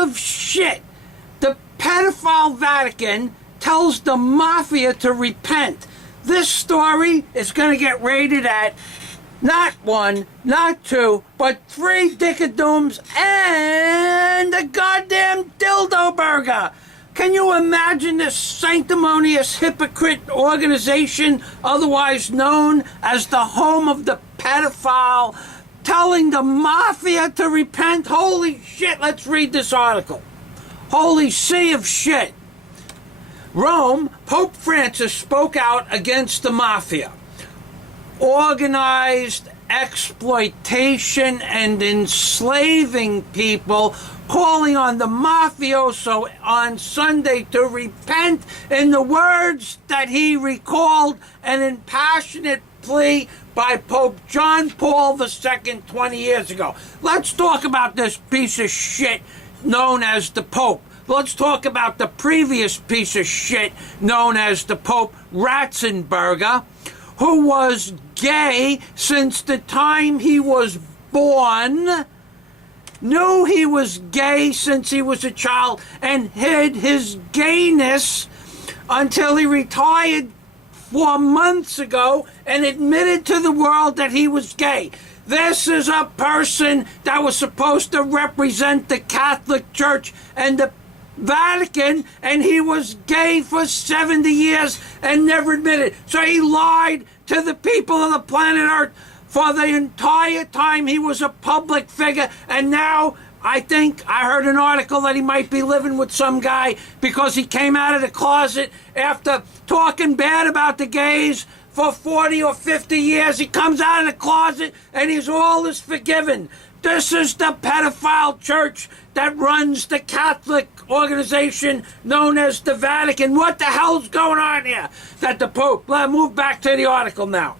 of shit. The pedophile Vatican tells the mafia to repent. This story is going to get rated at not 1, not 2, but 3 DIC DOOMS and a goddamn dildo burger. Can you imagine this sanctimonious hypocrite organization, otherwise known as the home of the pedophile, telling the mafia to repent? Holy shit, let's read this article. Holy sea of shit. Rome, Pope Francis spoke out against the mafia. Organized exploitation and enslaving people, calling on the mafioso on Sunday to repent in the words that he recalled an impassionate plea by Pope John Paul II 20 years ago. Let's talk about this piece of shit known as the Pope. Let's talk about the previous piece of shit known as the Pope Ratzinger, who was gay since the time he was born, knew he was gay since he was a child, and hid his gayness until he retired 4 months ago and admitted to the world that he was gay. This is a person that was supposed to represent the Catholic Church and the Vatican, and he was gay for 70 years and never admitted. So he lied to the people of the planet Earth for the entire time he was a public figure, and now I think I heard an article that he might be living with some guy because he came out of the closet after talking bad about the gays for 40 or 50 years. He comes out of the closet and he's all is forgiven. This is the pedophile church that runs the Catholic organization known as the Vatican. What the hell's going on here? That the Pope... Let's move back to the article now.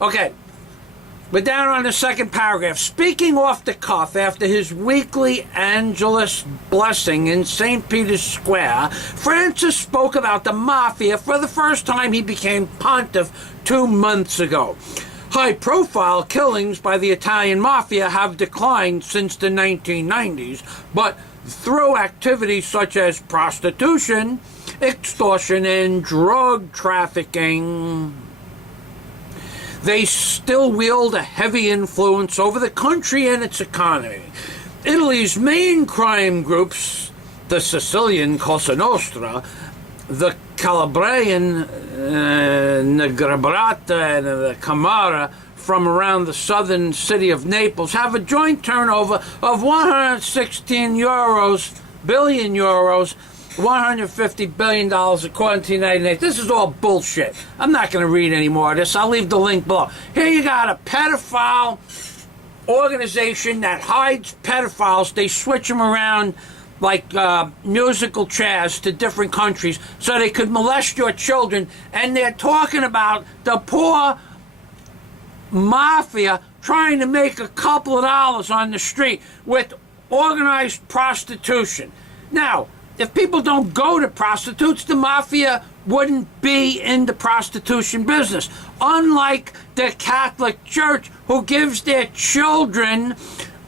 Okay. We're down on the second paragraph. Speaking off the cuff after his weekly Angelus blessing in St. Peter's Square, Francis spoke about the mafia for the first time he became pontiff 2 months ago. High-profile killings by the Italian mafia have declined since the 1990s, but through activities such as prostitution, extortion, and drug trafficking, they still wield a heavy influence over the country and its economy. Italy's main crime groups, the Sicilian Cosa Nostra, the Calabrian Negrabata, and the Camorra from around the southern city of Naples, have a joint turnover of 116 billion euros, $150 billion according to the United Nations. This is all bullshit. I'm not going to read any more of this. I'll leave the link below. Here you got a pedophile organization that hides pedophiles. They switch them around like musical chairs to different countries so they could molest your children. And they're talking about the poor mafia trying to make a couple of dollars on the street with organized prostitution. Now, if people don't go to prostitutes, the mafia wouldn't be in the prostitution business. Unlike the Catholic Church, who gives their children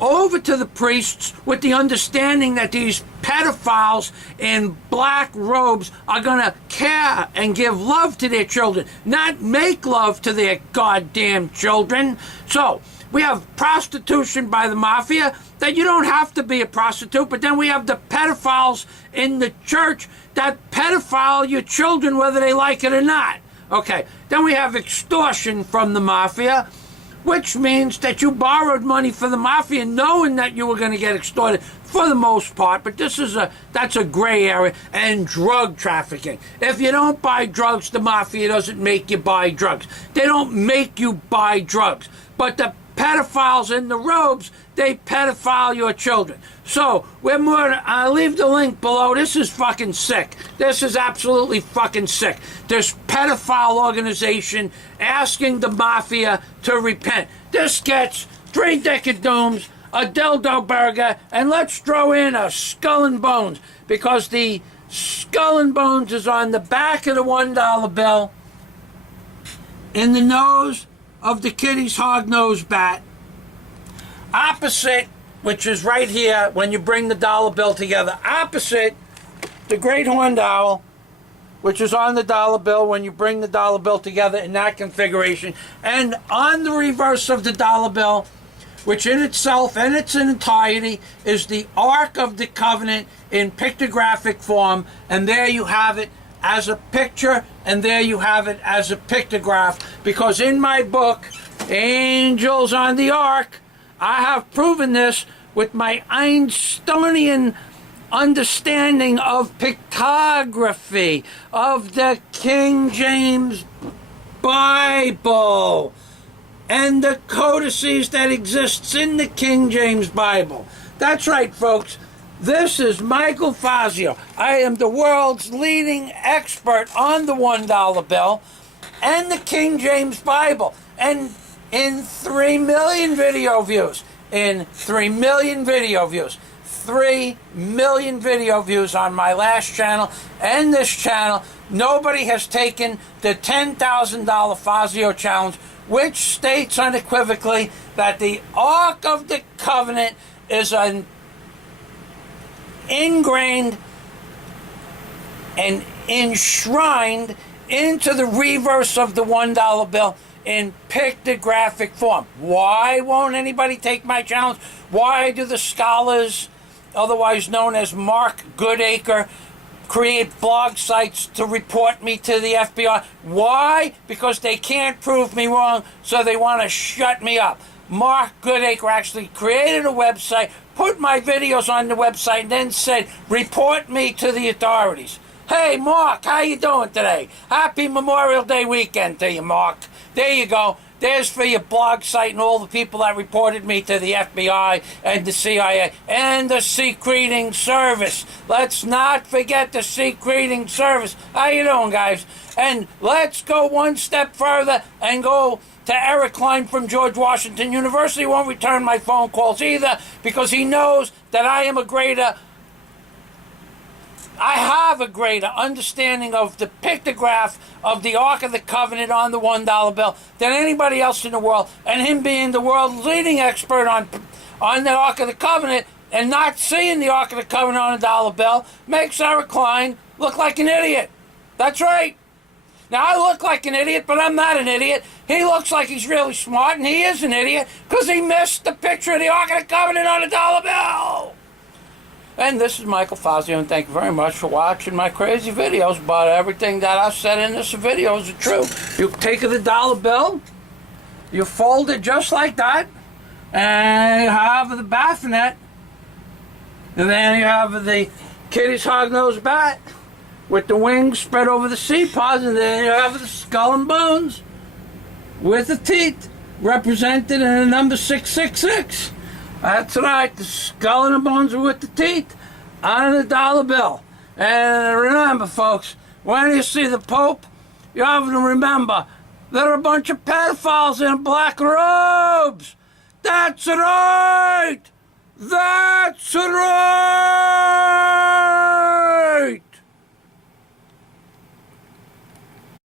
over to the priests with the understanding that these pedophiles in black robes are going to care and give love to their children, not make love to their goddamn children. So we have prostitution by the mafia, that you don't have to be a prostitute, but then we have the pedophiles in the church that pedophile your children whether they like it or not. Okay, then we have extortion from the mafia, which means that you borrowed money for the mafia knowing that you were going to get extorted for the most part, but that's a gray area. And drug trafficking. If you don't buy drugs, the mafia doesn't make you buy drugs. They don't make you buy drugs. But the pedophiles in the robes, they pedophile your children. So, I'll leave the link below. This is fucking sick. This is absolutely fucking sick. This pedophile organization asking the mafia to repent. This gets 3 DIC DOOMS, a dildo burger, and let's throw in a skull and bones, because the skull and bones is on the back of the $1 bill, in the nose of the Kitty's hog-nosed bat, opposite which is right here when you bring the dollar bill together. Opposite the great horned owl, which is on the dollar bill when you bring the dollar bill together in that configuration. And on the reverse of the dollar bill, which in itself and its entirety is the Ark of the Covenant in pictographic form. And there you have it as a picture, and there you have it as a pictograph. Because in my book, Angels on the Ark, I have proven this with my Einsteinian understanding of pictography of the King James Bible and the codices that exists in the King James Bible. That's right, folks. This is Michael Fazio. I am the world's leading expert on the $1 bill and the King James Bible. And in 3 million video views, 3 million video views on my last channel and this channel, nobody has taken the $10,000 Fazio challenge, which states unequivocally that the Ark of the Covenant is an ingrained and enshrined into the reverse of the $1 bill in pictographic form. Why won't anybody take my challenge? Why do the scholars, otherwise known as Mark Goodacre, create blog sites to report me to the FBI? Why? Because they can't prove me wrong, so they want to shut me up. Mark Goodacre actually created a website, put my videos on the website, and then said, report me to the authorities. Hey, Mark, how you doing today? Happy Memorial Day weekend to you, Mark. There you go. There's for your blog site and all the people that reported me to the FBI and the CIA and the Secreting Service. Let's not forget the Secreting Service. How you doing, guys? And let's go one step further and go to Eric Klein from George Washington University. Won't return my phone calls either because he knows that I have a greater understanding of the pictograph of the Ark of the Covenant on the $1 bill than anybody else in the world. And him being the world's leading expert on the Ark of the Covenant and not seeing the Ark of the Covenant on a dollar bill makes Eric Klein look like an idiot. That's right. Now, I look like an idiot, but I'm not an idiot. He looks like he's really smart, and he is an idiot because he missed the picture of the Ark of the Covenant on a dollar bill. And this is Michael Fazio, and thank you very much for watching my crazy videos, but everything that I've said in this video is true. You take the dollar bill, you fold it just like that, and you have the bassinet, and then you have the kitty's hog-nosed bat with the wings spread over the sea pods, and then you have the skull and bones with the teeth represented in the number 666. That's right, the skull and the bones are with the teeth on the dollar bill. And remember, folks, when you see the Pope, you have to remember there are a bunch of pedophiles in black robes. That's right! That's right!